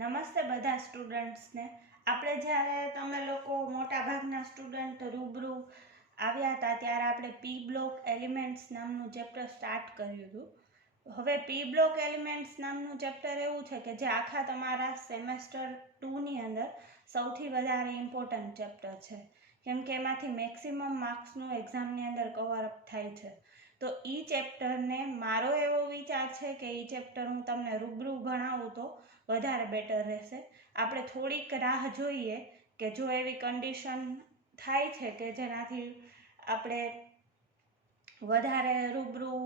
નમસ્તે બધા સ્ટુડન્ટ્સને. આપણે જ્યારે તમે લોકો મોટા ભાગના સ્ટુડન્ટ રૂબરૂ આવ્યા હતા ત્યારે આપણે પી બ્લોક એલિમેન્ટ્સ નામનું ચેપ્ટર સ્ટાર્ટ કર્યું હતું. હવે પી બ્લોક એલિમેન્ટ્સ નામનું ચેપ્ટર એવું છે કે જે આખા તમારા સેમેસ્ટર 2ની અંદર સૌથી વધારે ઇમ્પોર્ટન્ટ ચેપ્ટર છે, કેમ કે એમાંથી મેક્સિમમ માર્ક્સનું એક્ઝામની અંદર કવર અપ થાય છે. તો એ ચેપ્ટરને મારો એવો વિચાર છે કે એ ચેપ્ટર હું તમને રૂબરૂ ભણાવું તો વધારે બેટર રહેશે. આપણે થોડીક રાહ જોઈએ કે જો એવી કન્ડિશન થાય છે કે જેનાથી આપણે વધારે રૂબરૂ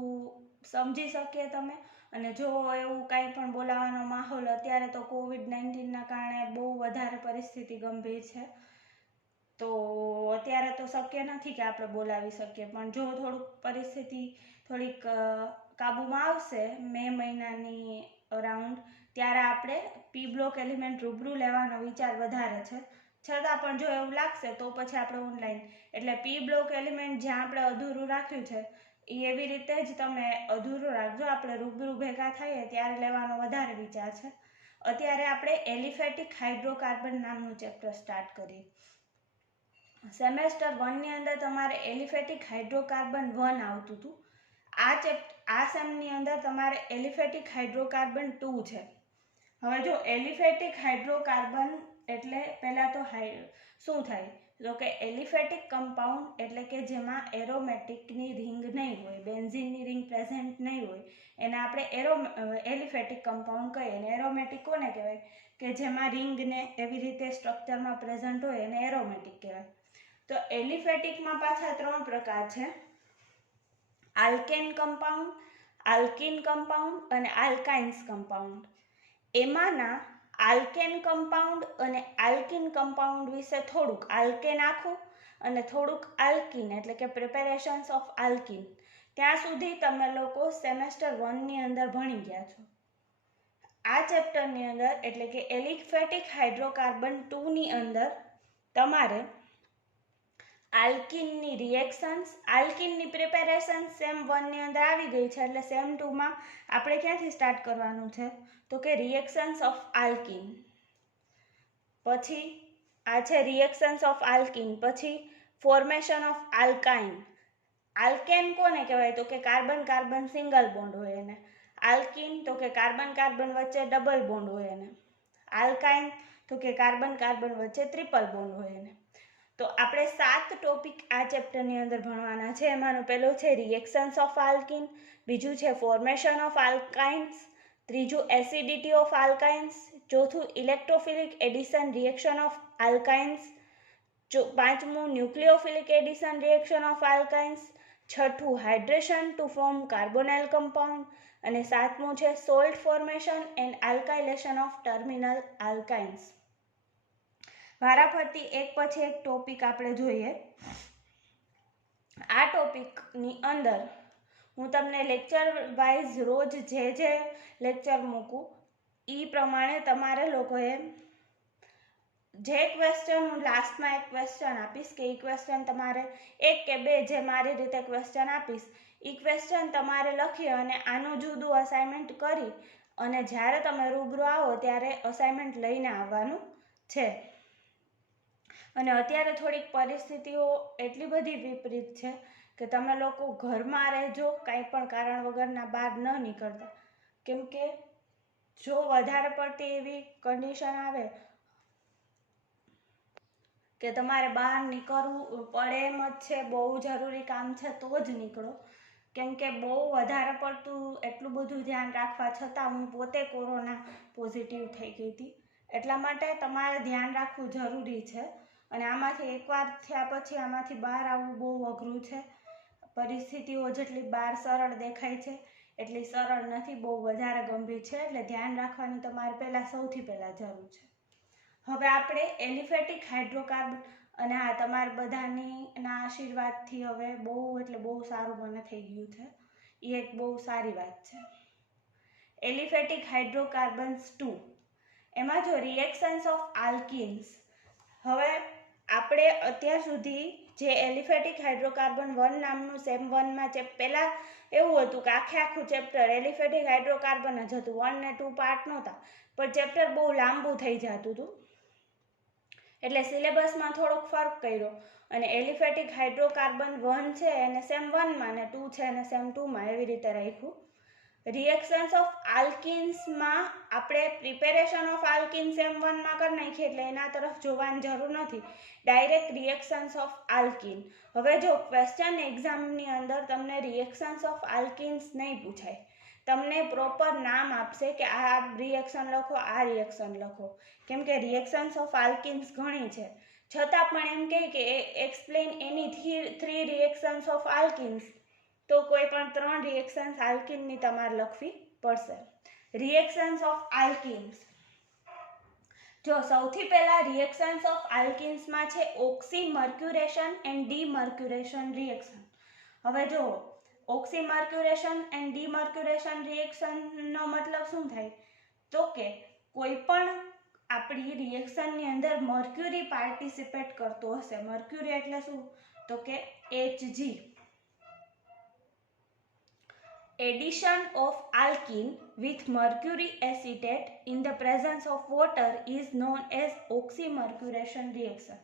સમજી શકીએ તમે, અને જો એવું કાંઈ પણ બોલાવવાનો માહોલ અત્યારે તો કોવિડ-19ના કારણે બહુ વધારે પરિસ્થિતિ ગંભીર છે, તો અત્યારે તો શક્ય નથી કે આપણે બોલાવી શકીએ, પણ જો થોડુંક પરિસ્થિતિ થોડીક કાબૂમાં આવશે મે મહિનાની અરાઉન્ડ, ત્યારે આપણે પી બ્લોક એલિમેન્ટ રૂબરૂ લેવાનો વિચાર વધારે છે. છતાં પણ જો એવું લાગશે તો પછી આપણે ઓનલાઈન, એટલે પી બ્લોક એલિમેન્ટ જ્યાં આપણે અધૂરું રાખ્યું છે એ એવી રીતે જ તમે અધૂરું રાખજો. આપણે રૂબરૂ ભેગા થઈએ ત્યારે લેવાનો વધારે વિચાર છે. અત્યારે આપણે એલિફેટિક હાઇડ્રોકાર્બન નામનું ચેપ્ટર સ્ટાર્ટ કરીએ. સેમેસ્ટર 1ની અંદર તમારે એલિફેટિક હાઇડ્રોકાર્બન 1 આવતું હતું. આ સેમની અંદર તમારે એલિફેટિક હાઇડ્રોકાર્બન 2 છે. હવે જો એલિફેટિક હાઇડ્રોકાર્બન એટલે પહેલાં તો શું થાય, તો કે એલિફેટિક કમ્પાઉન્ડ એટલે કે જેમાં એરોમેટિકની રિંગ નહીં હોય, બેન્ઝીનની રિંગ પ્રેઝન્ટ નહીં હોય, એને આપણે એલિફેટિક કમ્પાઉન્ડ કહીએ. અને એરોમેટિક કોને કહેવાય કે જેમાં રિંગને એવી રીતે સ્ટ્રક્ચરમાં પ્રેઝન્ટ હોય એને એરોમેટિક કહેવાય. તો એલિફેટિકમાં પાછા 3 પ્રકાર છે: આલ્કેન કમ્પાઉન્ડ, આલ્કીન કમ્પાઉન્ડ અને આલ્કાઇન્સ કમ્પાઉન્ડ. એમાંના આલ્કેન કમ્પાઉન્ડ અને આલ્કીન કમ્પાઉન્ડ વિશે થોડુંક, આલ્કેન આખું અને થોડુંક આલ્કીન એટલે કે પ્રિપેરેશન્સ ઓફ આલ્કીન, ત્યાં સુધી તમે લોકો સેમેસ્ટર 1ની અંદર ભણી ગયા છો. આ ચેપ્ટરની અંદર એટલે કે એલિફેટિક હાઇડ્રોકાર્બન 2ની અંદર તમારે આલ્કીનની રિએક્શન્સ, આલ્કીનની પ્રિપેરેશન સેમ 1ની અંદર આવી ગઈ છે, એટલે સેમ 2માં આપણે ક્યાંથી સ્ટાર્ટ કરવાનું છે, તો કે રિએક્શન્સ ઓફ આલ્કીન. પછી આ છે રિએક્શન્સ ઓફ આલ્કીન. પછી ફોર્મેશન ઓફ આલ્કાઇન. આલ્કેન કોને કહેવાય, તો કે કાર્બન કાર્બન સિંગલ બોન્ડ હોય એને. આલ્કીન તો કે કાર્બન કાર્બન વચ્ચે ડબલ બોન્ડ હોય એને. આલ્કાઇન તો કે કાર્બન કાર્બન વચ્ચે ટ્રિપલ બોન્ડ હોય એને. તો આપણે 7 ટોપિક આ ચેપ્ટરની અંદર ભણવાના છે. એમાંનું પહેલું છે રિએક્શન્સ ઓફ આલ્કીન, બીજું છે ફોર્મેશન ઓફ આલ્કાઇન્સ, ત્રીજું એસિડિટી ઓફ આલ્કાઇન્સ, ચોથું electrophilic addition reaction of alkynes, પાંચમું nucleophilic addition reaction of alkynes, છઠ્ઠું hydration to form carbonyl compound, અને સાતમું છે salt formation and alkylation of terminal alkynes. વારાફરતી એક પછી એક ટોપિક આપણે જોઈએ. આ ટોપિકની અંદર હું તમને લેક્ચર વાઇઝ રોજ જે લેક્ચર મૂકું એ પ્રમાણે તમારે લોકોએ જે ક્વેશ્ચન, હું લાસ્ટમાં એક ક્વેશ્ચન આપીશ કે એ ક્વેશ્ચન તમારે એક કે બે જે મારી રીતે ક્વેશ્ચન આપીશ એ ક્વેશ્ચન તમારે લખી અને આનું જુદું અસાઇનમેન્ટ કરી અને જ્યારે તમે રૂબરૂ આવો ત્યારે અસાઇનમેન્ટ લઈને આવવાનું છે. અને અત્યારે થોડીક પરિસ્થિતિઓ એટલી બધી વિપરીત છે કે તમે લોકો ઘરમાં રહેજો, કાંઈ પણ કારણ વગરના બહાર ન નીકળતા, કેમ કે જો વધારે પડતી એવી કન્ડિશન આવે કે તમારે બહાર નીકળવું પડે એમ જ છે, બહુ જરૂરી કામ છે તો જ નીકળો, કેમ કે બહુ વધારે પડતું એટલું બધું ધ્યાન રાખવા છતાં હું પોતે કોરોના પોઝિટિવ થઈ ગઈ હતી. એટલા માટે તમારે ધ્યાન રાખવું જરૂરી છે. અને આમાંથી એકવાર થયા પછી આમાંથી બહાર આવવું બહુ અઘરું છે. પરિસ્થિતિઓ જેટલી બહાર સરળ દેખાય છે એટલી સરળ નથી, બહુ વધારે ગંભીર છે, એટલે ધ્યાન રાખવાની તમારે સૌથી પહેલાં જરૂર છે. હવે આપણે એલિફેટિક હાઇડ્રોકાર્બન, અને આ તમારા બધાના આશીર્વાદથી હવે બહુ એટલે બહુ સારું મને થઈ ગયું છે, એ એક બહુ સારી વાત છે. એલિફેટિક હાઇડ્રોકાર્બન્સ 2, એમાં જો રિએક્શન્સ ઓફ આલ્કીન્સ. હવે આપણે અત્યાર સુધી જે એલિફેટિક હાઇડ્રોકાર્બન 1 નામનું સેમ 1માં પહેલાં એવું હતું કે આખું ચેપ્ટર એલિફેટિક હાઇડ્રોકાર્બન જ હતું, 1 ને 2 પાર્ટ નહોતા. પણ ચેપ્ટર બહુ લાંબુ થઈ જતું હતું, એટલે સિલેબસમાં થોડોક ફરક કર્યો અને એલિફેટિક હાઇડ્રોકાર્બન 1 છે એને સેમ 1માં ને 2 છે એને સેમ 2માં એવી રીતે રાખ્યું. રિએક્શન્સ ઓફ આલ્કિન્સમાં આપણે પ્રિપેરેશન ઓફ આલ્કિન સેમ 1માં કરી નાખીએ એટલે એના તરફ જોવાની જરૂર નથી, ડાયરેક્ટ રિએક્શન્સ ઓફ આલ્કિન. હવે જો ક્વેશ્ચન એક્ઝામની અંદર તમને રિએક્શન્સ ઓફ આલ્કિન્સ નહીં પૂછાય, તમને પ્રોપર નામ આપશે કે આ રિએક્શન લખો, આ રિએક્શન લખો, કેમ કે રિએક્શન્સ ઓફ આલ્કિન્સ ઘણી છે, છતાં પણ એમ કહે કે એક્સપ્લેન એની 3 રિએક્શન્સ ઓફ આલ્કિન્સ, તો કોઈ પણ 3 રિએક્શન્સ આલ્કિનની તમારે લખવી પડશે. રિએક્શન્સ ઓફ આલ્કિન્સ, જો સૌથી પહેલા રિએક્શન્સ ઓફ આલ્કિન્સમાં છે ઓક્સીમર્ક્યુરેશન એન્ડ ડીમર્ક્યુરેશન રિએક્શન. હવે જો ઓક્સીમર્ક્યુરેશન એન્ડ ડીમર્ક્યુરેશન રિએક્શનનો મતલબ શું થાય, તો કે કોઈ પણ આપણી રિએક્શનની અંદર મર્ક્યુરી પાર્ટિસિપેટ કરતો હશે. મર્ક્યુરી એટલે શું, તો કે Hg. Addition of alkene with mercury acetate in the presence of water is known as oxymercuration reaction.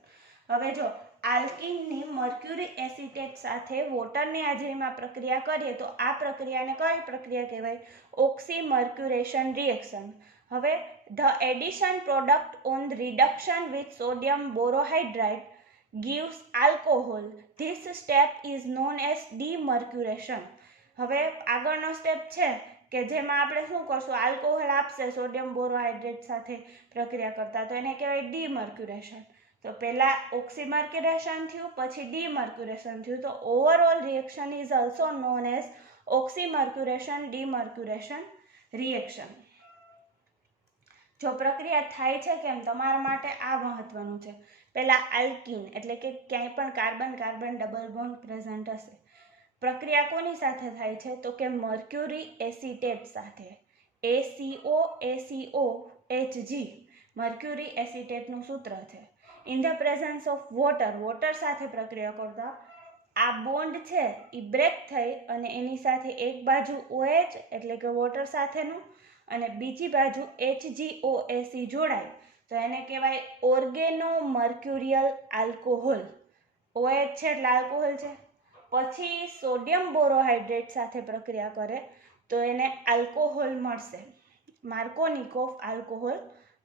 હવે જો આલ્કીનની મર્ક્યુરી એસિટેટ સાથે વોટરની હાજરીમાં પ્રક્રિયા કરીએ તો આ પ્રક્રિયાને કઈ પ્રક્રિયા કહેવાય, ઓક્સીમર્ક્યુરેશન રિએક્શન. હવે the addition product on reduction with sodium borohydride gives alcohol. This step is known as demercuration. હવે આગળનો સ્ટેપ છે કે જેમાં આપણે શું કરશું, આલ્કોહોલ આપશે સોડિયમ બોરોહાઇડ્રેટ સાથે પ્રક્રિયા કરતા, તો એને કહેવાય ડીમર્ક્યુરેશન. તો પહેલા ઓક્સીમર્ક્યુરેશન થયું, પછી ડીમર્ક્યુરેશન થયું, તો overall reaction is also known as oxymercuration demercuration reaction. જો પ્રક્રિયા થાય છે કેમ, તમારા માટે આ મહત્વનું છે. પહેલા આલ્કીન એટલે કે ક્યાંય પણ carbon carbon double bond present હશે. પ્રક્રિયા કોની સાથે થાય છે, તો કે મર્ક્યુરી એસિટેટ સાથે, ACOHG મર્ક્યુરી એસિટેટનું સૂત્ર છે. In the presence of water, water સાથે પ્રક્રિયા કરતા આ બોન્ડ છે એ બ્રેક થઈ અને એની સાથે એક બાજુ OH એટલે કે વોટર સાથેનું અને બીજી બાજુ HgOAC જોડાય તો એને કહેવાય ઓર્ગેનો મર્ક્યુરિયલ આલ્કોહોલ. OH છે એટલે આલ્કોહોલ છે. પછી સોડિયમ બોરોહાઇડ્રેટ સાથે પ્રક્રિયા કરે તો એને આલ્કોહોલ મળશે, માર્કોનિકોફ આલ્કોહોલ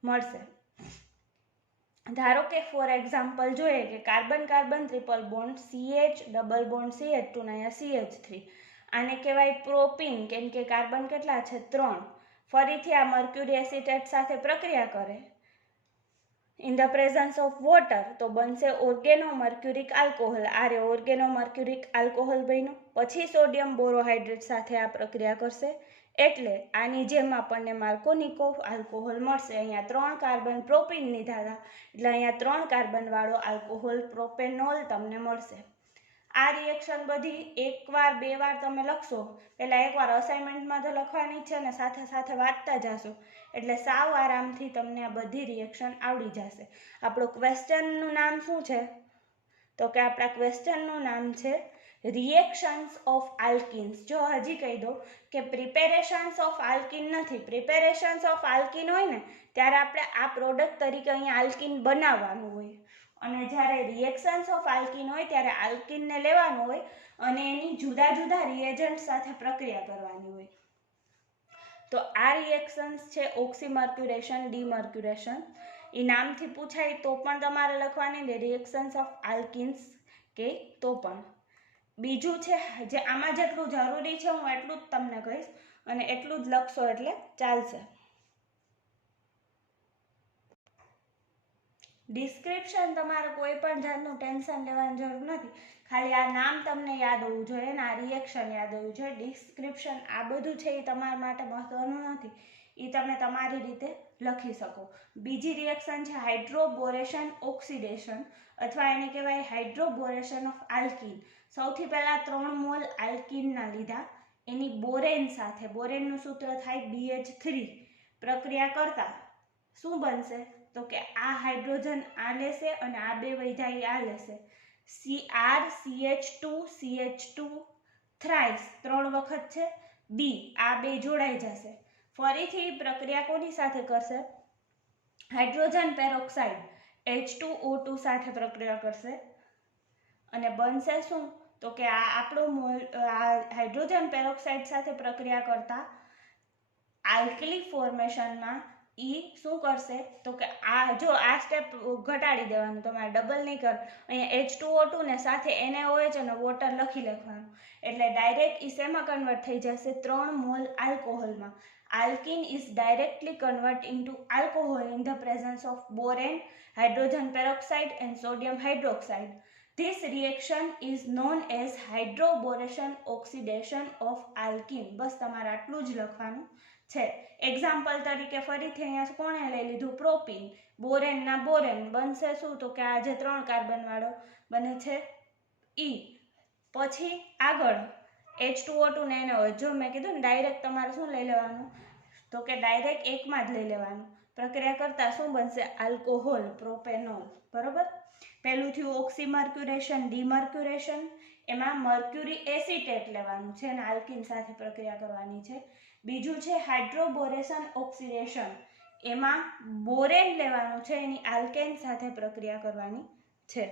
મળશે. ધારો કે ફોર એક્ઝામ્પલ જોઈએ કે carbon carbon triple bond CH double bond CH2 ને અહીંયા CH3, આને કહેવાય પ્રોપીન, કેમ કે કાર્બન કેટલા છે 3. ફરીથી આ મર્ક્યુરી એસિટેટ સાથે પ્રક્રિયા કરે in the presence of water તો બનશે ઓર્ગેનો મર્ક્યુરિક આલ્કોહોલ. આ રે ઓર્ગેનો મર્ક્યુરિક આલ્કોહોલ બન્યું. પછી સોડિયમ બોરોહાઇડ્રેટ સાથે આ પ્રક્રિયા કરશે એટલે આની જેમ આપણને માર્કોનિકોફ આલ્કોહોલ મળશે. અહીંયા 3 કાર્બન પ્રોપીન લીધા હતા એટલે અહીંયા 3 કાર્બન વાળો આલ્કોહોલ પ્રોપેનોલ તમને મળશે. આ રિએક્શન બધી એકવાર બે વાર તમે લખશો, પહેલાં એકવાર અસાઇનમેન્ટમાં તો લખવાની છે ને સાથે સાથે વાંચતા જશો એટલે સાવ આરામથી તમને આ બધી રિએક્શન આવડી જશે. આપણું ક્વેશ્ચનનું નામ શું છે, તો કે આપણા ક્વેશ્ચનનું નામ છે રિએક્શન્સ ઓફ આલ્કિન્સ. જો હજી કહી દો કે પ્રિપેરેશન્સ ઓફ આલ્કિન નથી, પ્રિપેરેશન્સ ઓફ આલ્કિન હોય ને ત્યારે આપણે આ પ્રોડક્ટ તરીકે અહીંયા આલ્કિન બનાવવાનું હોય, અને જ્યારે રિએક્શન્સ ઓફ આલ્કિન હોય ત્યારે આલ્કિનને લેવાનું હોય અને એની જુદા જુદા રિએજન્ટ સાથે પ્રક્રિયા કરવાની હોય. તો આ રિએક્શન્સ છે ઓક્સીમર્ક્યુરેશન ડીમર્ક્યુરેશન. એ નામથી પૂછાય તો પણ તમારે લખવાની ને રિએક્શન્સ ઓફ આલ્કિન્સ કે તો પણ. બીજું છે જે આમાં જેટલું જરૂરી છે હું એટલું જ તમને કહીશ અને એટલું જ લખશો એટલે ચાલશે. ડિસ્ક્રિપ્શન તમારે કોઈ પણ જાતનું ટેન્શન લેવાની જરૂર નથી, ખાલી આ નામ તમને યાદ હોવું જોઈએ ને આ રિએક્શન યાદ હોવું જોઈએ. ડિસ્ક્રિપ્શન આ બધું છે એ તમારા માટે મહત્વનું નથી, એ તમે તમારી રીતે લખી શકો. બીજી રિએક્શન છે હાઇડ્રોબોરેશન ઓક્સિડેશન અથવા એને કહેવાય હાઇડ્રોબોરેશન ઓફ આલ્કીન. સૌથી પહેલાં 3 મોલ આલ્કીનના લીધા, એની બોરેન સાથે, બોરેનનું સૂત્ર થાય BH3, પ્રક્રિયા કરતા શું બનશે તો કે આ હાઇડ્રોજન આ લેશે અને આ બે વૈધાઈ આ લેશે, CrCH2CH2 થ્રાઇસ 3 વખત છે B, આ બે જોડાઈ જશે. ફરીથી પ્રક્રિયા કોની સાથે કરશે? હાઇડ્રોજન પેરોક્સાઇડ H2O2 સાથે પ્રક્રિયા કરશે અને બનશે શું? તો કે આ આપણું હાઇડ્રોજન પેરોક્સાઇડ સાથે પ્રક્રિયા કરતા આલ્કલી ફોર્મેશનમાં શું કરશે? તો કે આ સ્ટેપ ઘટાડી દેવાનું, તમારે ડબલ નહીં કર. અહીંયા H2O2 ને સાથે NaOH અને વોટર લખી લખવાનું, એટલે ડાયરેક્ટ શેમાં કન્વર્ટ થઈ જશે? 3 mall આલ્કોહોલમાં. Alkene is directly converted into alcohol in the presence of boron, hydrogen peroxide and sodium hydroxide. This reaction is known as hydroboration oxidation of alkene. બસ તમારે આટલું જ લખવાનું છે. એક્ઝામ્પલ તરીકે ફરીથી અહીંયા કોણે લઈ લીધું? પ્રોપીન. બોરેનના બોરેન બનશે શું? તો કે આ જે 3 કાર્બન વાળો બને છે ઈ. પછી આગળ H2O2 ને NaOH. જો મેં કીધું ને ડાયરેક્ટ તમારે શું લઈ લેવાનું? તો કે ડાયરેક્ટ એકમાં જ લઈ લેવાનું. પ્રક્રિયા કરતા શું બનશે? Alcohol, propanol. બરોબર. પહેલું થયું ઓક્સીમર્ક્યુરેશન, ડીમર્ક્યુરેશન. એમાં મર્ક્યુરી એસિટેટ લેવાનું છે અને આલ્કીન સાથે પ્રક્રિયા કરવાની છે. બીજું છે હાઇડ્રોબોરેશન ઓક્સિડેશન. એમાં બોરેન લેવાનું છે, એની આલ્કેન સાથે પ્રક્રિયા કરવાની છે.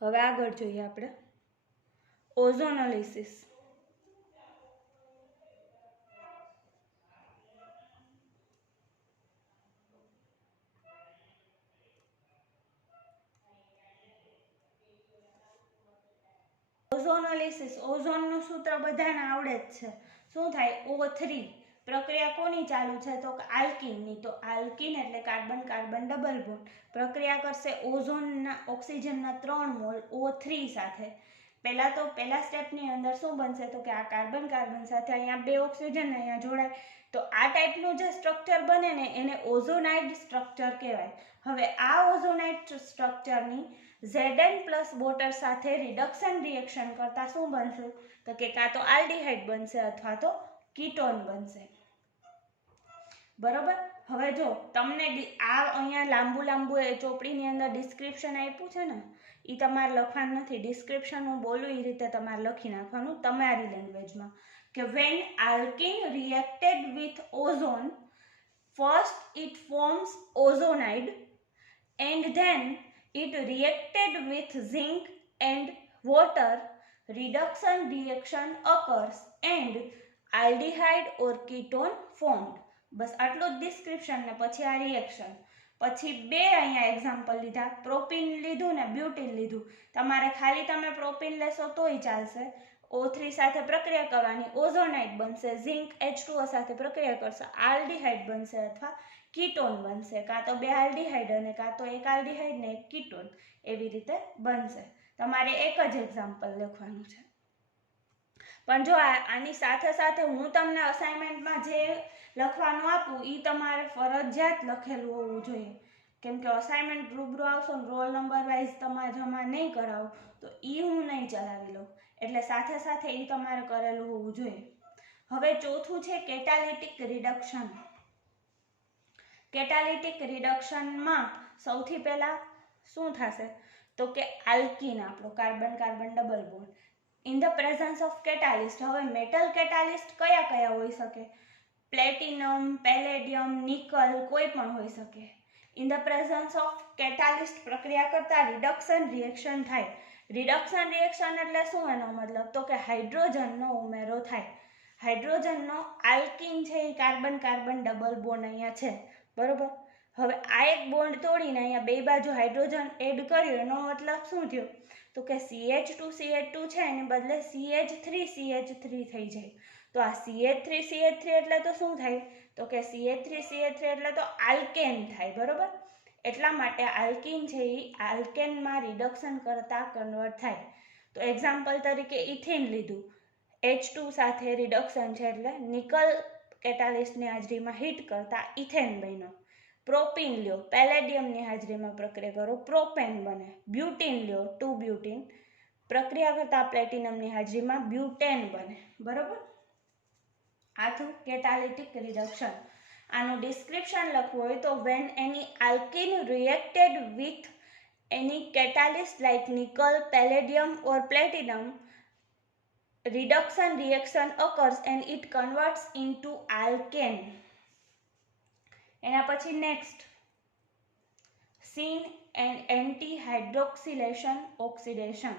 હવે આગળ જોઈએ આપણે ઓઝોનોલિસિસ. ઓઝોનોલિસિસ, ઓઝોનનું સૂત્ર બધાને આવડે જ છે. શું થાય? O3. પ્રક્રિયા કોની ચાલુ છે? તો આલ્કીનની. તો આલ્કીન એટલે કાર્બન કાર્બન ડબલ બોન્ડ. પ્રક્રિયા કરશે ઓઝોનના ઓક્સિજનના 3 મોલ O3 સાથે. પહેલા સ્ટેપની અંદર શું બનશે? તો કે આ કાર્બન કાર્બન સાથે અહીંયા 2 ઓક્સિજન અહીંયા જોડાય, તો આ ટાઈપનું જે સ્ટ્રક્ચર બને ને એને ઓઝોનાઇડ સ્ટ્રક્ચર કહેવાય. હવે આ ઓઝોનાઇડ સ્ટ્રક્ચરની Zn પ્લસ વોટર સાથે રિડક્શન રિએક્શન કરતા શું બનશે? તો કે કાં તો આલ્ડીહાઇડ બનશે અથવા તો કીટોન બનશે. બરોબર. હવે જો તમને આ અહીંયા લાંબુ એ ચોપડીની અંદર ડિસ્ક્રિપ્શન આપ્યું છે ને, એ તમારે લખવાનું નથી. ડિસ્ક્રિપ્શન હું બોલું એ રીતે તમારે લખી નાખવાનું તમારી લેંગ્વેજમાં કે when alkene reacted with ozone, first it forms ozonide and then it reacted with zinc and water. Reduction reaction occurs and aldehyde or ketone formed. બસ આટલું જ ડિસ્ક્રિપ્શન ને પછી આ રિએક્શન. પછી 2 અહીંયા એક્ઝામ્પલ લીધા, પ્રોપીન લીધું ને બ્યુટીન લીધું. તમારે ખાલી તમે પ્રોપીન લેશો તોય ચાલશે. O3 સાથે પ્રક્રિયા કરવાની, ઓઝોનાઇડ બનશે. ઝિંક H2O સાથે પ્રક્રિયા કરશે, આલ્ડીહાઇડ બનશે અથવા કીટોન બનશે. કાં તો 2 આલ્ડીહાઇડ અને કાં તો 1 આલ્ડીહાઇડ ને 1 કીટોન, એવી રીતે બનશે. તમારે એક જ એક્ઝામ્પલ લખવાનું છે. પણ જો આની સાથે સાથે હું તમને અસાઇનમેન્ટમાં જે લખવાનું આપું એ તમારે ફરજિયાત લખેલું હોવું જોઈએ. કેમ કે અસાઇનમેન્ટ રૂબરૂ આવશો ને રોલ નંબર વાઇઝ તમારે જમા નહીં કરાવો તો એ હું નહીં ચલાવી લઉં. એટલે સાથે સાથે એ તમારે કરેલું હોવું જોઈએ. હવે ચોથું છે કેટાલિટિક રિડક્શન. કેટાલિટિક રિડક્શનમાં સૌથી પહેલા શું થશે? તો કે આલ્કીન, આપણો carbon carbon double bond in the presence of catalyst. હવે મેટલ કેટાલિસ્ટ કયા કયા હોઈ શકે? પ્લેટિનમ, પેલેડિયમ, નિકલ, કોઈ પણ હોઈ શકે. In the presence of catalyst પ્રક્રિયા કરતા રિડક્શન રિએક્શન થાય. રિડક્શન રિએક્શન એટલે શું એનો મતલબ? તો કે હાઇડ્રોજનનો ઉમેરો થાય. હાઇડ્રોજનનો આલ્કીન છે એ કાર્બન કાર્બન ડબલ બોન્ડ અહીંયા છે. બરોબર. હવે આ એક બોન્ડ તોડીને અહીંયા 2 બાજુ હાઇડ્રોજન એડ કર્યું, એનો મતલબ શું થયો? તો કે CH2 છે એની બદલે CH3 થઈ જાય. તો આ CH3 એટલે તો શું થાય? તો કે CH3 એટલે તો આલ્કેન થાય. બરોબર. એટલા માટે આલ્કીન છે એ આલ્કેનમાં રિડક્શન કરતા કન્વર્ટ થાય. તો એક્ઝામ્પલ તરીકે ઇથિન લીધું, H2 સાથે રિડક્શન છે એટલે નિકલ કેટાલિસ્ટની હાજરીમાં હીટ કરતા ઇથેન બન્યો. પ્રોપીન લ્યો, પેલેડિયમની હાજરીમાં પ્રક્રિયા કરો, પ્રોપેન બને. બ્યુટીન લ્યો, 2 બ્યુટીન, પ્રક્રિયા કરતા પ્લેટિનમની હાજરીમાં બ્યુટેન બને. બરોબર. આથું કેટાલિટિક રિડક્શન. આનું ડિસ્ક્રિપ્શન લખવું હોય તો when any alkene reacted with any catalyst like nickel, palladium or platinum, reduction reaction occurs and it converts into alkane. એના પછી next syn and anti-hydroxylation oxidation.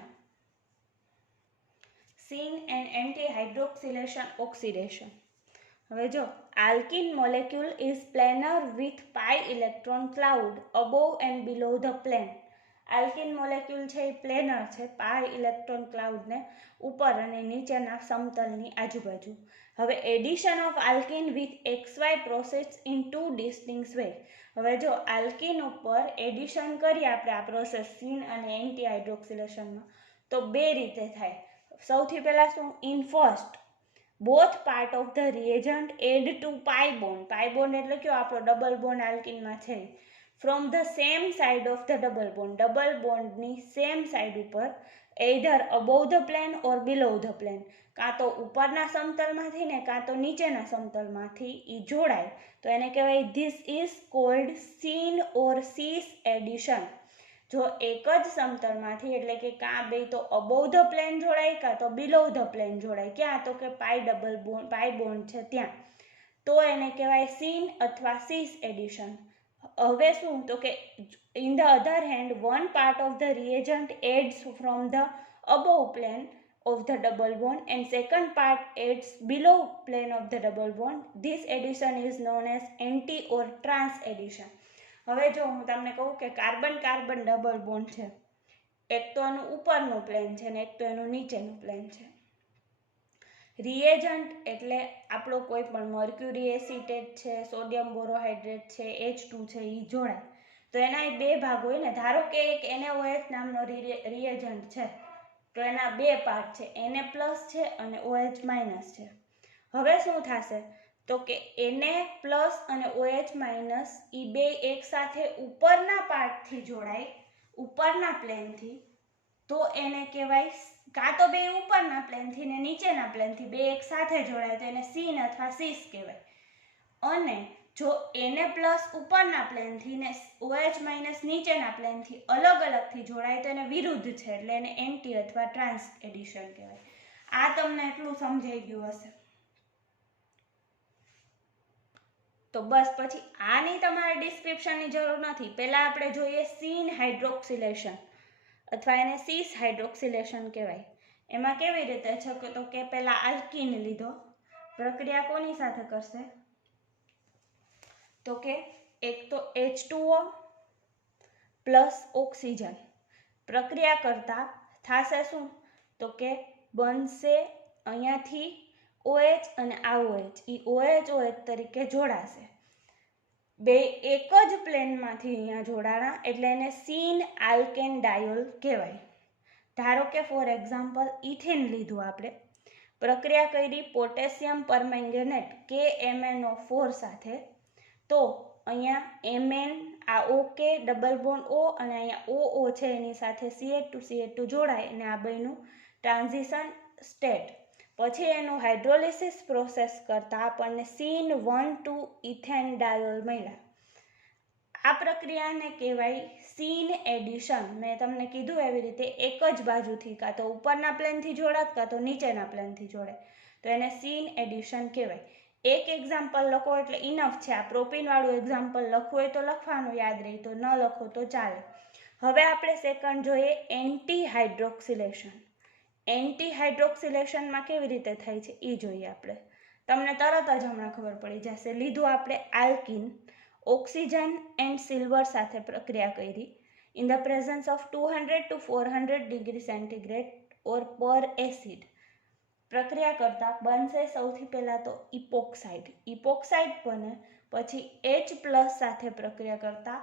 syn and anti-hydroxylation oxidation. હવે જો alkene molecule is planar with pi electron cloud above and below the plane. alkene molecule છે એ planar છે પાઈ electron ક્લાઉડને ઉપર અને નીચેના સમતલની આજુબાજુ. હવે addition of alkene with XY process in two distinct way. હવે જો આલ્કીન ઉપર એડિશન કરીએ આપણે આ પ્રોસેસ સિન અને એન્ટી હાઇડ્રોક્સિલેશનમાં તો બે રીતે થાય. સૌથી પહેલાં શું, in first both part of the reagent add to pi bond. Pi bond એટલે કયો આપણો ડબલ બોન્ડ આલ્કીનમાં છે, from the same side of the double bond. Double બોન્ડની સેમ સાઇડ ઉપર either above the plane or below the plane, કાં તો ઉપરના સમતલમાંથી ને કાં તો નીચેના સમતલમાંથી એ જોડાય તો એને કહેવાય this is called syn or cis addition. જો એક જ સમતલમાંથી એટલે કે કાં બે તો અબોવ ધ પ્લેન જોડાય કાં તો બિલો ધ પ્લેન જોડાય, ક્યાં તો કે પાઈ બોન્ડ છે ત્યાં, તો એને કહેવાય સિન અથવા સીસ એડિશન. હવે શું તો કે in the other hand one part of the reagent adds from the above plane of the double bond and second part adds below plane of the double bond. This addition is known as anti or trans addition. હવે જો હું તમને કહું કે carbon carbon double bond છે, એક તો એનું ઉપરનું પ્લેન છે ને એક તો એનું નીચેનું પ્લેન છે. રિએજન્ટ એટલે આપણો કોઈ પણ મર્ક્યુરી એસિટેટ છે, સોડિયમ બોરોહાઇડ્રેટ છે, H2 છે, એ જોડાય તો એના બે ભાગ હોય ને. ધારો કે એક NaOH નામનો રિએજન્ટ છે તો એના બે પાર્ટ છે, Na પ્લસ છે અને OH માઇનસ છે. હવે શું થશે તો કે Na પ્લસ અને OH માઇનસ એ બે એકસાથે ઉપરના પાર્ટથી જોડાય, ઉપરના પ્લેનથી, તો એને કહેવાય કાં તો બે ઉપરના પ્લેનથી ને નીચેના પ્લેનથી બે એકસાથે જોડાય તો એને સિન અથવા સીસ કહેવાય. અને જો Na પ્લસ ઉપરના પ્લેનથી ને OH માઇનસ નીચેના પ્લેનથી અલગ અલગથી જોડાય તો એને વિરુદ્ધ છે એટલે એને એન્ટી અથવા ટ્રાન્સ એડિશન કહેવાય. આ તમને એટલું સમજાઈ ગયું હશે. તો બસ પછી આની તમારે ડિસ્ક્રિપ્શનની જરૂર નથી. પહેલાં આપણે જોઈએ સિન હાઇડ્રોક્સિલેશન અથવા એને સીસ હાઇડ્રોક્સિલેશન કહેવાય. એમાં કેવી રીતે છે તો કે પહેલાં આલ્કીન લીધો, પ્રક્રિયા કોની સાથે કરશે તો કે એક તો H2O પ્લસ ઓક્સિજન. પ્રક્રિયા કરતા થશે શું તો કે બનશે અહીંયાથી OH અને આ OH, એ OH તરીકે જોડાશે. બે એક જ પ્લેનમાંથી અહીંયા જોડાણા એટલે એને સિન આલ્કેન ડાયોલ કહેવાય. ધારો કે ફોર એક્ઝામ્પલ ઇથિન લીધું આપણે, પ્રક્રિયા કરી પોટેશિયમ પરમેંગેનેટ KMnO4 સાથે, તો અહીંયા Mn આ OK ડબલ બોન્ડ O અને અહીંયા OO છે એની સાથે CH2 જોડાય અને આ બેનું ટ્રાન્ઝિશન સ્ટેટ. પછી એનું હાઇડ્રોલિસિસ પ્રોસેસ કરતાં આપણને સિન 1,2 ઇથેન ડાયોલ મળ્યા. આ પ્રક્રિયાને કહેવાય સિન એડિશન. મેં તમને કીધું એવી રીતે એક જ બાજુથી કાં તો ઉપરના પ્લેનથી જોડાત કાં તો નીચેના પ્લેનથી જોડાય તો એને સિન એડિશન કહેવાય. એક એક્ઝામ્પલ લખો એટલે ઇનફ છે. આ પ્રોપીનવાળું એક્ઝામ્પલ લખવું હોય તો લખવાનું યાદ રહી, તો ન લખો તો ચાલે. હવે આપણે સેકન્ડ જોઈએ એન્ટી હાઇડ્રોક્સિલેશન. એન્ટી હાઇડ્રોક્સિલેશનમાં કેવી રીતે થાય છે એ જોઈએ આપણે. તમને તરત જ હમણાં ખબર પડી જશે. લીધું આપણે આલ્કીન, ઓક્સિજન એન્ડ સિલ્વર સાથે પ્રક્રિયા કરી in the presence of 200 to 400 degree centigrade or પર એસિડ. પ્રક્રિયા કરતાં બનશે સૌથી પહેલાં તો ઇપોક્સાઇડ. ઇપોક્સાઇડ બને પછી H+ સાથે પ્રક્રિયા કરતાં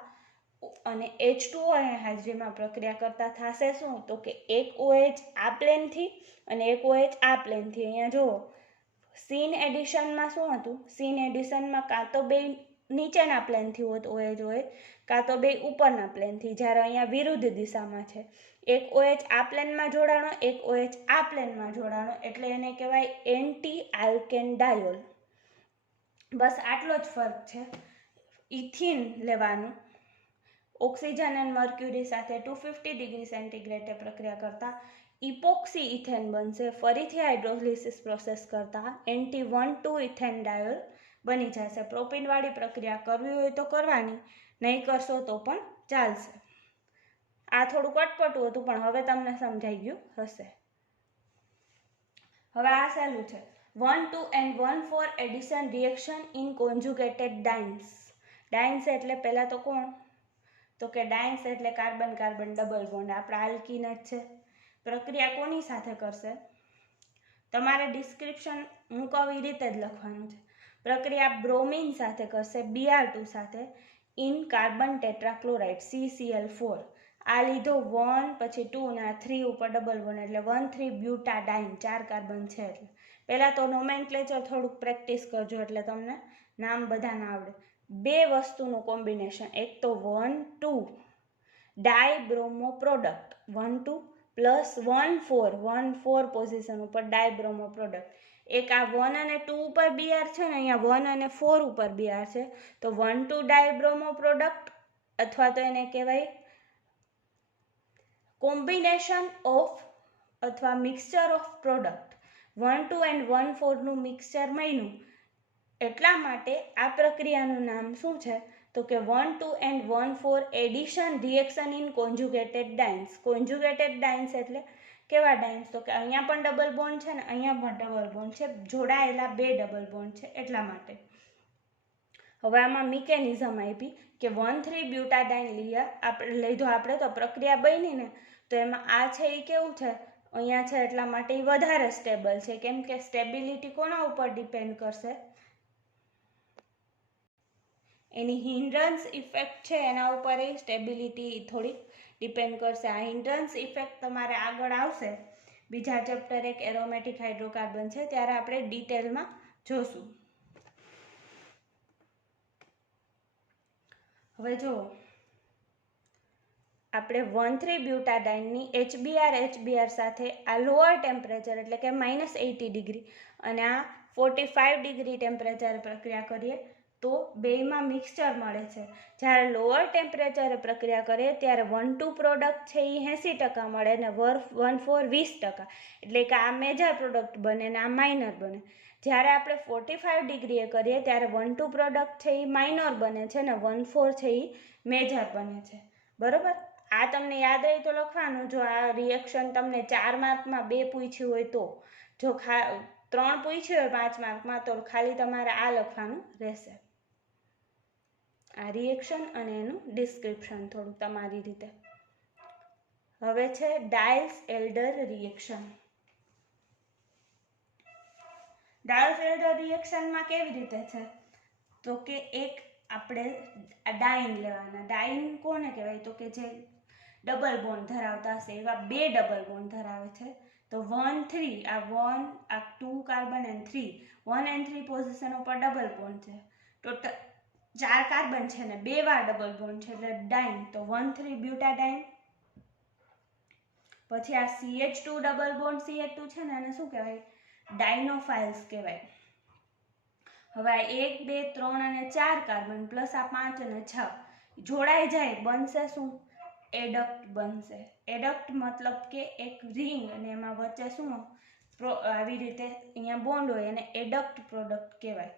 અને H2O અહીંયા હાજરીમાં પ્રક્રિયા કરતાં થશે શું તો કે એક OH આ પ્લેનથી અને એક OH આ પ્લેનથી. અહીંયા જુઓ સિન એડિશનમાં શું હતું, સિન એડિશનમાં કાં તો બે નીચેના પ્લેનથી હોત OH કાં તો બે ઉપરના પ્લેનથી, જ્યારે અહીંયા વિરુદ્ધ દિશામાં છે. એક OH આ પ્લેનમાં જોડાણો, એક OH આ પ્લેનમાં જોડાણો એટલે એને કહેવાય એન્ટી આલ્કેન ડાયોલ. બસ આટલો જ ફરક છે. ઇથિન લેવાનું, ઓક્સિજન એન્ડ મર્ક્યુરી સાથે 250 ડિગ્રી સેન્ટીગ્રેડે પ્રક્રિયા કરતાં ઇપોક્સી ઇથેન બનશે, ફરીથી હાઇડ્રોલિસિસ પ્રોસેસ કરતાં NT12 ઇથેન ડાયોલ બની જશે. પ્રોપીનવાળી પ્રક્રિયા કરવી હોય તો કરવાની, નહીં કરશો તો પણ ચાલશે. આ થોડું અટપટું હતું પણ હવે તમને સમજાઈ ગયું હશે. હવે આ સહેલું છે. 1,2 and 1,4 એડિશન રિએક્શન ઇન કોન્જુગેટેડ ડાઇન્સ. ડાઇન્સ એટલે પહેલાં તો કોણ? તો કે ડાઇન્સ એટલે કાર્બન કાર્બન ડબલ બોન્ડ, આપણા આલ્કીન જ છે. પ્રક્રિયા કોની સાથે કરશે? તમારે ડિસ્ક્રિપ્શન હું કહું એ રીતે જ લખવાનું છે. પ્રક્રિયા બ્રોમિન સાથે કરશે, Br2 સાથે, ઇન કાર્બન ટેટ્રાક્લોરાઇડ CCl4. આ લીધો 1 પછી 2 ને આ 3 ઉપર ડબલ બોન્ડ એટલે 1,3-બ્યુટાડાઇન, 4 કાર્બન છે. એટલે પહેલાં તો નોમેનક્લેચર થોડુંક પ્રેક્ટિસ કરજો એટલે તમને નામ બધા ના આવડે. બે વસ્તુનું કોમ્બિનેશન, એક તો 1,2 ડાયબ્રોમો પ્રોડક્ટ, 1,2 પ્લસ 1,4 પોઝિશન ઉપર ડાયબ્રોમો પ્રોડક્ટ. એક આ 1 અને 2 ઉપર Br છે ને, અહીંયા 1 અને 4 ઉપર Br છે, તો 1,2 ડાયબ્રોમો પ્રોડક્ટ અથવા તો એને કહેવાય કોમ્બિનેશન ઓફ અથવા મિક્સચર ઓફ પ્રોડક્ટ. 1,2 and 1,4નું મિક્સચર મળ્યું, એટલા માટે આ પ્રક્રિયાનું નામ શું છે? તો કે 1,2 and 1,4 એડિશન રિએક્શન ઇન કોન્જુગેટેડ ડાઇન્સ. કોન્જુગેટેડ ડાઇન્સ એટલે કેવા ડાઇન્સ? તો કે અહીંયા પણ ડબલ બોન્ડ છે ને અહીંયા પણ ડબલ બોન્ડ છે, જોડાયેલા બે ડબલ બોન્ડ છે એટલા માટે. હવે આમાં મિકેનિઝમ આપી કે 1,3-બ્યુટાડાઇન લીધો આપણે, તો પ્રક્રિયા બની ને તો એમાં આ છે એ કેવું છે? અહીંયા છે એટલા માટે એ વધારે સ્ટેબલ છે. કેમ કે સ્ટેબિલિટી કોના ઉપર ડિપેન્ડ કરશે? એની હિન્ડ્રન્સ ઇફેક્ટ છે એના ઉપર એ સ્ટેબિલિટી થોડીક ડિપેન્ડ કરશે. આ હિન્ડ્રન્સ ઇફેક્ટ તમારે આગળ આવશે, બીજા ચેપ્ટર એક એરોમેટિક હાઇડ્રોકાર્બન છે ત્યારે આપણે ડિટેલમાં જોશું. હવે જુઓ, આપણે 1,3-બ્યુટાડાઇનની HBr સાથે આ લોઅર ટેમ્પરેચર એટલે કે -80 ડિગ્રી અને આ 45 ડિગ્રી ટેમ્પરેચર પ્રક્રિયા કરીએ તો બેયમાં મિક્સચર મળે છે. જ્યારે લોઅર ટેમ્પરેચરે પ્રક્રિયા કરીએ ત્યારે 1,2 પ્રોડક્ટ છે એ 80% મળે ને 1,4 20%. એટલે કે આ મેજર પ્રોડક્ટ બને ને આ માઇનર બને. જ્યારે આપણે 45 ડિગ્રીએ કરીએ ત્યારે 1,2 પ્રોડક્ટ છે એ માઇનર બને છે ને 1,4 છે એ મેજર બને છે. બરોબર? આ તમને યાદ રહી તો લખવાનું. જો આ રિએક્શન તમને 4 માર્કમાં 2 પૂછ્યું હોય તો, જો 3 પૂછ્યું હોય 5 માર્કમાં તો ખાલી તમારે આ લખવાનું રહેશે. આ રિએક્શન અને એનું ડિસ્ક્રિપ્શન થોડું તમારી રીતે. હવે છે dials elder reaction. Dials elder રિએક્શનમાં કેવી રીતે છે? તો કે એક આપણે ડાઇન લેવાના. ડાઇન કોને કહેવાય? તો કે જે ડબલ બોન્ડ ધરાવતા હશે એવા બે ડબલ બોન્ડ ધરાવે છે. તો 1,3 આ 1 આ 2 કાર્બન એન્ડ 3, 1 and 3 પોઝિશન ઉપર ડબલ બોન્ડ છે. ટોટલ 4 કાર્બન છે ને 2 વાર ડબલ બોન્ડ છે એટલે ડાઇન, તો 1,3-બ્યુટાડાઇન. પછી આ CH2 ડબલ બોન્ડ CH2 છે ને એને શું કહેવાય? ડાયનોફાઇલ્સ કહેવાય. હવે આ 1 2 3 અને 4 કાર્બન પ્લસ આ 5 અને 6 જોડાઈ જાય, બનશે શું? એડક્ટ બનશે. એડક્ટ મતલબ કે એક રિંગ અને એમાં વચ્ચે શું આવી રીતે અહીંયા બોન્ડ હોય એને એડક્ટ પ્રોડક્ટ કહેવાય.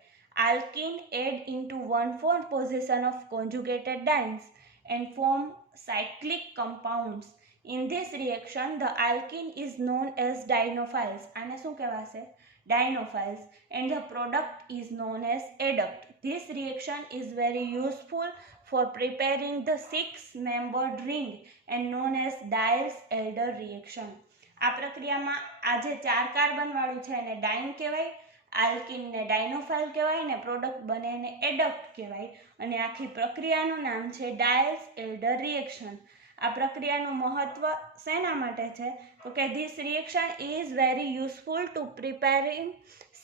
Alkene add into 1,4 position of conjugated dienes and form cyclic compounds. In this reaction, the alkene is known as dinophiles. આને શું કહેવાશે? Dinophiles. And the product is known as adduct. This reaction is very useful for preparing the 6-membered ring and known as Diels-Alder reaction. આ પ્રક્રિયામાં આ જે 4 carbon વાળું છે એને ડાઇન કહેવાય, આલ્કીનને ડાયનોફાઇલ કહેવાય ને પ્રોડક્ટ બને એને એડક્ટ કહેવાય. અને આખી પ્રક્રિયાનું નામ છે ડાયલ્સ એલ્ડર રિએક્શન. આ પ્રક્રિયાનું મહત્વ શેના માટે છે? તો કે this reaction is very useful to preparing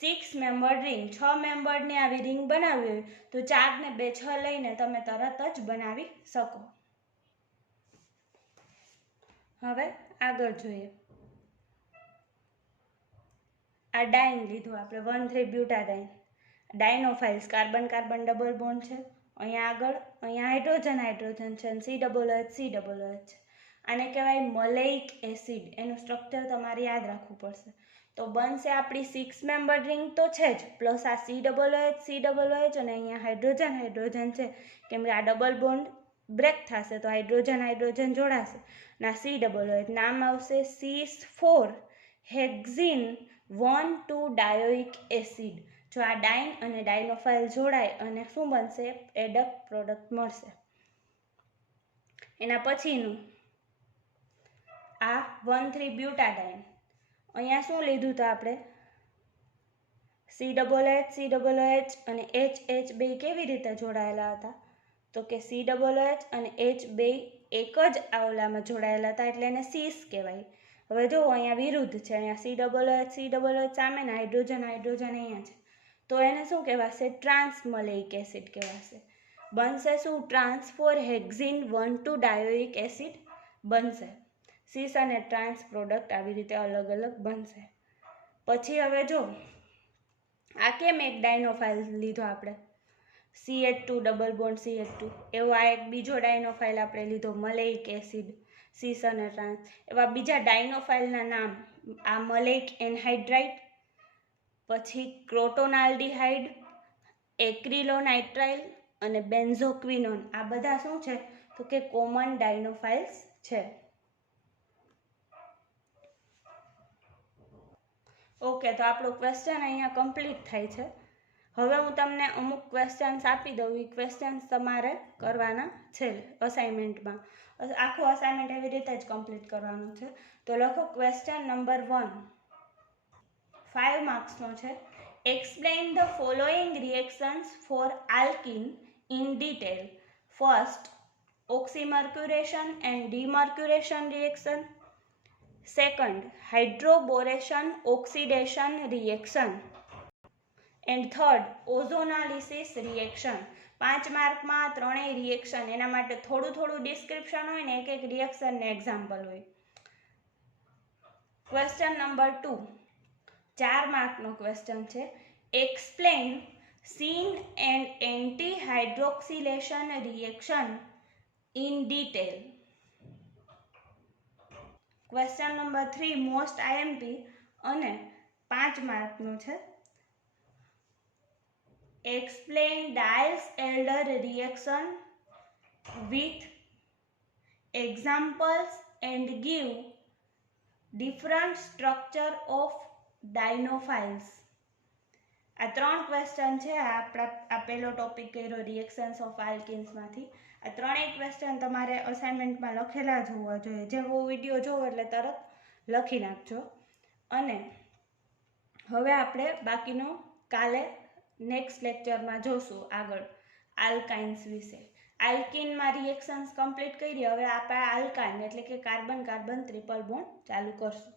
6-membered ring. 6 મેમ્બરની આવી રિંગ બનાવવી હોય તો 4 ને 2 6 લઈને તમે તરત જ બનાવી શકો. હવે આગળ જોઈએ. આ ડાઇન લીધું આપણે 1,3-બ્યુટાડાઇન. ડાયનોફાઇલ્સ કાર્બન કાર્બન ડબલ બોન્ડ છે. અહીંયા આગળ અહીંયા હાઇડ્રોજન હાઇડ્રોજન છે અને COOH COOH છે. આને કહેવાય મલેઇક એસિડ. એનું સ્ટ્રક્ચર તમારે યાદ રાખવું પડશે. તો બનશે આપણી 6 મેમ્બર રિંગ તો છે જ, પ્લસ આ COOH અને અહીંયા હાઇડ્રોજન છે, કેમ કે આ ડબલ બોન્ડ બ્રેક થશે તો હાઇડ્રોજન જોડાશે. ના COOH નામ આવશે cis4 હેક્ઝિન 1,2-ડાયોઇક એસિડ. જો આ ડાઇન અને ડાયનોફાઇલ જોડાય અને શું બનશે? એડક પ્રોડક્ટ મળશે. એના પછીનું આ 1,3-બ્યુટાડાઇન. અહીંયા શું લીધું તો આપણે? COOH અને HH બે કેવી રીતે જોડાયેલા હતા? તો કે COOH અને H બે એક જ આવલામાં જોડાયેલા હતા, એટલે એને સીસ કહેવાય. હવે જો અહીંયા વિરુદ્ધ છે, અહીંયા COOH સામે ને હાઇડ્રોજન અહીંયા છે, તો એને શું કહેવાશે? ટ્રાન્સમલેઇક એસિડ કહેવાશે. બનશે શું? ટ્રાન્સ4 હેક્ઝિન 1,2-ડાયોઇક એસિડ બનશે. સીસ અને ટ્રાન્સ પ્રોડક્ટ આવી રીતે અલગ અલગ બનશે. પછી હવે જો આ કેમ એક ડાયનોફાઇલ લીધો આપણે? CH2 ડબલ બોન્ડ CH2, એવો આ એક બીજો ડાયનોફાઇલ આપણે લીધો મલેઇક એસિડ, સીસ અને ટ્રાન્સ. એવા બીજા ડાયનોફાઇલના નામ આ મલેઇક એનહાઇડ્રાઇટ, પછી ક્રોટોનાલ્ડિહાઇડ, એક્રિલોનાઇટ્રાઇલ અને બેન્ઝોક્વિનોન. આ બધા શું છે? તો કે કોમન ડાયનોફાઇલ્સ છે. ઓકે, તો આપણો ક્વેશ્ચન અહીંયા કમ્પ્લીટ થાય છે. હવે હું તમને અમુક ક્વેશ્ચન્સ આપી દઉં, એ ક્વેશ્ચન્સ તમારે કરવાના છે અસાઇનમેન્ટમાં. આખું અસાઇનમેન્ટ એવી રીતે જ કમ્પ્લીટ કરવાનું છે. તો લખો ક્વેશ્ચન નંબર 1, 5 માર્ક્સનો છે. Explain the following reactions for alkene in detail. First, oxymercuration and demercuration reaction. Second, hydroboration oxidation reaction. And third, ozonolysis reaction. 5 માર્કમાં ત્રણેય રિએક્શન, એના માટે થોડું ડિસ્ક્રિપ્શન હોય ને, એક રિએક્શન ને એક્ઝામ્પલ હોય. ક્વેશ્ચન નંબર 2, 4 માર્કનો ક્વેશ્ચન છે. Explain syn and anti hydroxylation reaction in detail. Question number 3 most IMP અને 5 માર્કનું છે. Explain Diels Alder reaction with examples and give different structure of dienophiles. આ 3 ક્વેશ્ચન છે. આ પહેલો ટોપિક કર્યો રિએક્શન્સ ઓફ આલ્કિન્સમાંથી. આ ત્રણેય ક્વેશ્ચન તમારે અસાઇનમેન્ટમાં લખેલા જ હોવા જોઈએ. જેવો વિડીયો જોવો એટલે તરત લખી નાખજો. અને હવે આપણે બાકીનો કાલે નેક્સ્ટ લેક્ચરમાં જોશું આગળ આલ્કાઇન્સ વિશે. આલ્કિનમાં રિએક્શન્સ કમ્પ્લીટ કરી. હવે આપણે આલ્કાઇન એટલે કે કાર્બન ટ્રિપલ બોન્ડ ચાલુ કરશું.